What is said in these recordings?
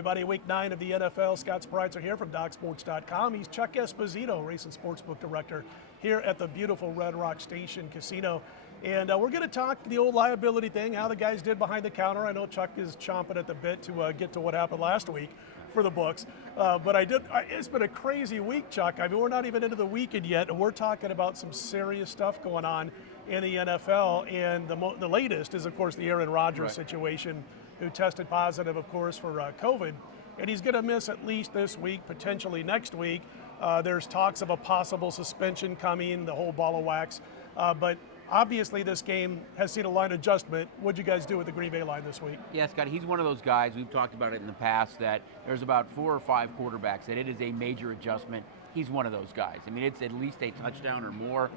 everybody. Week 9 of the NFL. Scott Spreitzer here from DocSports.com. He's Chuck Esposito, Race and Sportsbook Director here at the beautiful Red Rock Station Casino. And we're going to talk the old liability thing, how the guys did behind the counter. I know Chuck is chomping at the bit to get to what happened last week for the books. But it's been a crazy week, Chuck. I mean, we're not even into the weekend yet, and we're talking about some serious stuff going on in the NFL. And the latest is, of course, the Aaron Rodgers situation, who tested positive, of course, for COVID. And he's going to miss at least this week, potentially next week. There's talks of a possible suspension coming, the whole ball of wax. But obviously this game has seen a line adjustment. What'd you guys do with the Green Bay line this week? Yeah, Scott, he's one of those guys, we've talked about it in the past, that there's about 4 or 5 quarterbacks that it is a major adjustment. He's one of those guys. I mean, it's at least a touchdown or more.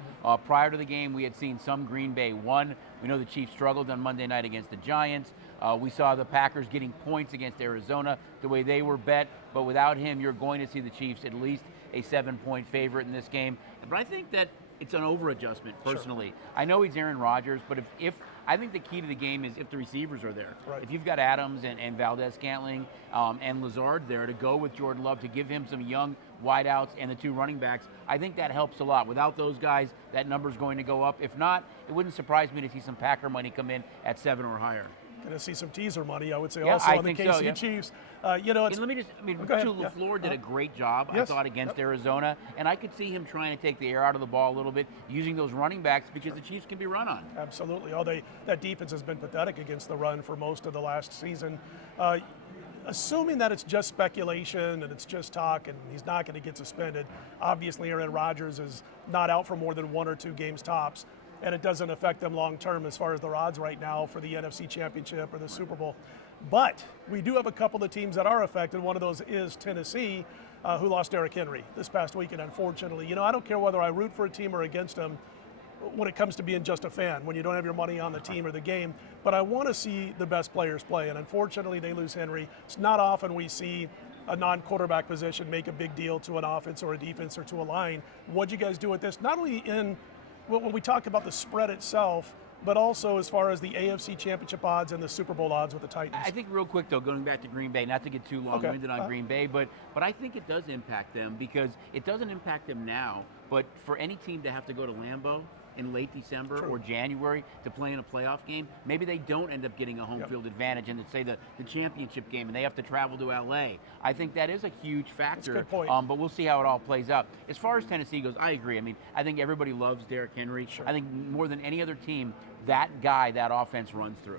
Prior to the game, we had seen some Green Bay won. We know the Chiefs struggled on Monday night against the Giants. We saw the Packers getting points against Arizona the way they were bet. But without him, you're going to see the Chiefs at least a 7-point favorite in this game. But I think that it's an over-adjustment, personally. Sure. I know he's Aaron Rodgers, but if I think the key to the game is if the receivers are there. Right. If you've got Adams and Valdez-Scantling and Lazard there to go with Jordan Love to give him some young wideouts and the 2 running backs, I think that helps a lot. Without those guys, that number's going to go up. If not, it wouldn't surprise me to see some Packer money come in at 7 or higher. Going to see some teaser money, I would say, yeah, also I on the KC Chiefs. You know, and let me just, LaFleur did a great job, I thought, against Arizona, and I could see him trying to take the air out of the ball a little bit, using those running backs because the Chiefs can be run on. Absolutely. That defense has been pathetic against the run for most of the last season. Assuming that it's just speculation and it's just talk and he's not going to get suspended, obviously Aaron Rodgers is not out for more than 1 or 2 games tops, and it doesn't affect them long term as far as their odds right now for the NFC Championship or the Super Bowl. But we do have a couple of teams that are affected. One of those is Tennessee, who lost Derrick Henry this past weekend, unfortunately. You know, I don't care whether I root for a team or against them when it comes to being just a fan, when you don't have your money on the team or the game, but I want to see the best players play, and unfortunately they lose Henry. It's not often we see a non-quarterback position make a big deal to an offense or a defense or to a line. What'd you guys do with this? Not only when we talk about the spread itself, but also as far as the AFC Championship odds and the Super Bowl odds with the Titans. I think real quick, though, going back to Green Bay, not to get too long-winded on Green Bay, but I think it does impact them because it doesn't impact them now, but for any team to have to go to Lambeau in late December or January to play in a playoff game, maybe they don't end up getting a home field advantage in, say, the championship game, and they have to travel to LA. I think that is a huge factor. That's a good point. But we'll see how it all plays out. As far as Tennessee goes, I agree. I mean, I think everybody loves Derrick Henry. Sure. I think more than any other team, that guy, that offense runs through.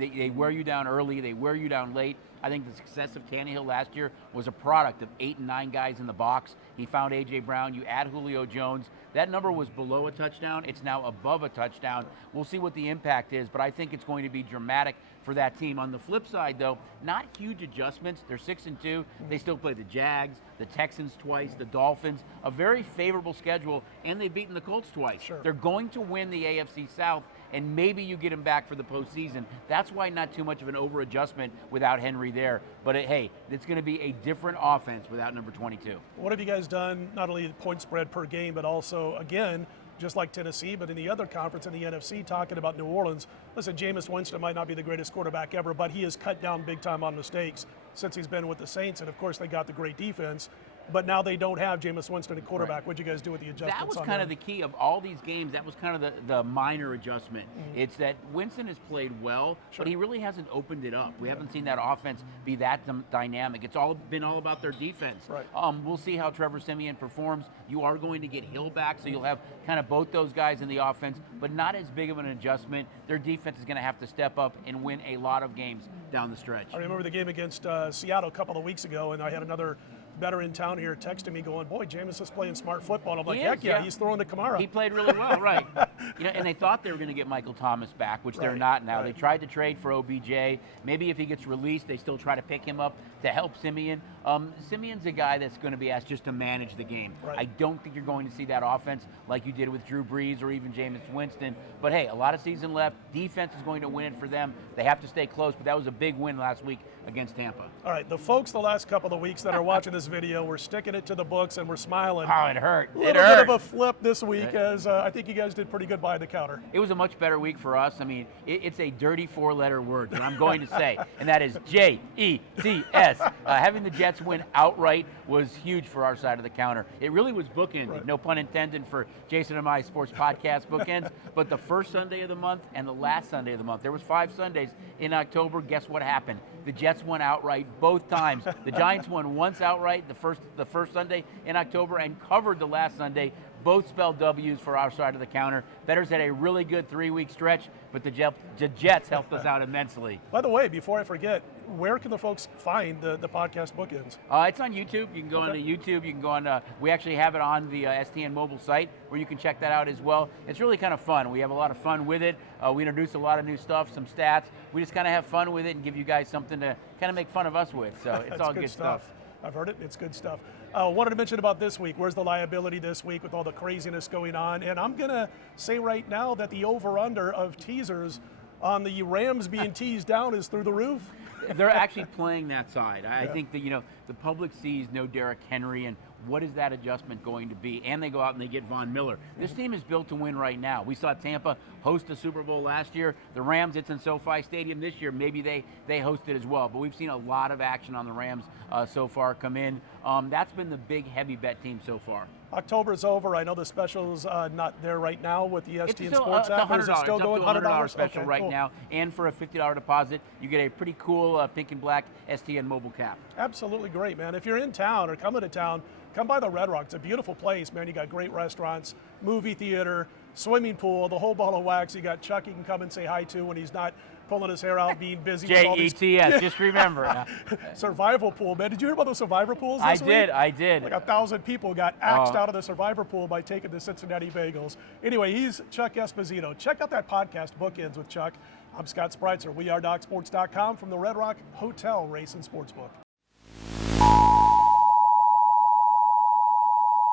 They wear you down early, they wear you down late. I think the success of Tannehill last year was a product of 8 and 9 guys in the box. He found A.J. Brown. You add Julio Jones. That number was below a touchdown. It's now above a touchdown. We'll see what the impact is, but I think it's going to be dramatic for that team. On the flip side, though, not huge adjustments. They're 6-2. They still play the Jags, the Texans twice, the Dolphins, a very favorable schedule, and they've beaten the Colts twice. Sure. They're going to win the AFC South, and maybe you get them back for the postseason. That's why not too much of an over-adjustment without Henry there. But hey, it's going to be a different offense without number 22. What have you guys done, not only the point spread per game, but also, again, just like Tennessee, but in the other conference in the NFC, talking about New Orleans. Listen, Jameis Winston might not be the greatest quarterback ever, but he has cut down big time on mistakes since he's been with the Saints, and of course they got the great defense. But now they don't have Jameis Winston at quarterback. Right. What'd you guys do with the adjustments? That was kind of the key of all these games. That was kind of the minor adjustment. It's that Winston has played well, but he really hasn't opened it up. We haven't seen that offense be that dynamic. It's been all about their defense. Right. We'll see how Trevor Siemian performs. You are going to get Hill back, so you'll have kind of both those guys in the offense, but not as big of an adjustment. Their defense is going to have to step up and win a lot of games down the stretch. I remember the game against Seattle a couple of weeks ago, and I had another better in town here texting me going, boy, Jameis is playing smart football. And I'm like, heck yeah, he's throwing the Kamara. He played really well, right. And they thought they were going to get Michael Thomas back, which they're not now. They tried to trade for OBJ. Maybe if he gets released, they still try to pick him up to help Siemian. Siemian's a guy that's going to be asked just to manage the game. Right. I don't think you're going to see that offense like you did with Drew Brees or even Jameis Winston. But hey, a lot of season left. Defense is going to win it for them. They have to stay close, but that was a big win last week against Tampa. All right, the folks the last couple of weeks that are watching this video, we're sticking it to the books and we're smiling. Oh, it hurt. A little bit of a flip this week, as I think you guys did pretty pretty good behind the counter. It was a much better week for us. I mean, it's a dirty 4-letter word that I'm going to say, and that is Jets. Having the Jets win outright was huge for our side of the counter. It really was bookended, Right. no pun intended for Jason and my sports podcast bookends, but the first Sunday of the month and the last Sunday of the month. There was 5 Sundays in October. Guess what happened? The Jets won outright both times. The Giants won once outright the first Sunday in October and covered the last Sunday. Both spelled W's for our side of the counter. Bettors had a really good 3-week stretch, but the Jets helped us out immensely. By the way, before I forget, where can the folks find the podcast bookends? It's on YouTube. You can go onto YouTube. You can go on. We actually have it on the STN mobile site where you can check that out as well. It's really kind of fun. We have a lot of fun with it. We introduce a lot of new stuff, some stats. We just kind of have fun with it and give you guys something to kind of make fun of us with. So it's all good stuff. I've heard it. It's good stuff. Wanted to mention about this week. Where's the liability this week with all the craziness going on? And I'm going to say right now that the over-under of teasers on the Rams being teased down is through the roof. They're actually playing that side. I think that, the public sees no Derrick Henry, and what is that adjustment going to be? And they go out and they get Von Miller. This team is built to win right now. We saw Tampa host the Super Bowl last year. The Rams, it's in SoFi Stadium this year. Maybe they host it as well. But we've seen a lot of action on the Rams so far come in. That's been the big heavy bet team so far. October's over. I know the special's not there right now with the It's STN still Sports app. $100. Is it still It's going up to $100 $100 special Okay, right cool. now. And for a $50 deposit, you get a pretty cool pink and black STN mobile cap. Absolutely great, man. If you're in town or coming to town, come by the Red Rock. It's a beautiful place, man. You got great restaurants, movie theater, swimming pool, the whole ball of wax. You got Chuck you can come and say hi to when he's not pulling his hair out, being busy with all these Jets, just remember. survival pool, man. Did you hear about the survivor pools this week? I did. Like 1,000 people got axed out of the survivor pool by taking the Cincinnati Bengals. Anyway, he's Chuck Esposito. Check out that podcast, Bookends with Chuck. I'm Scott Spreitzer. We are DocSports.com from the Red Rock Hotel Race and Sportsbook.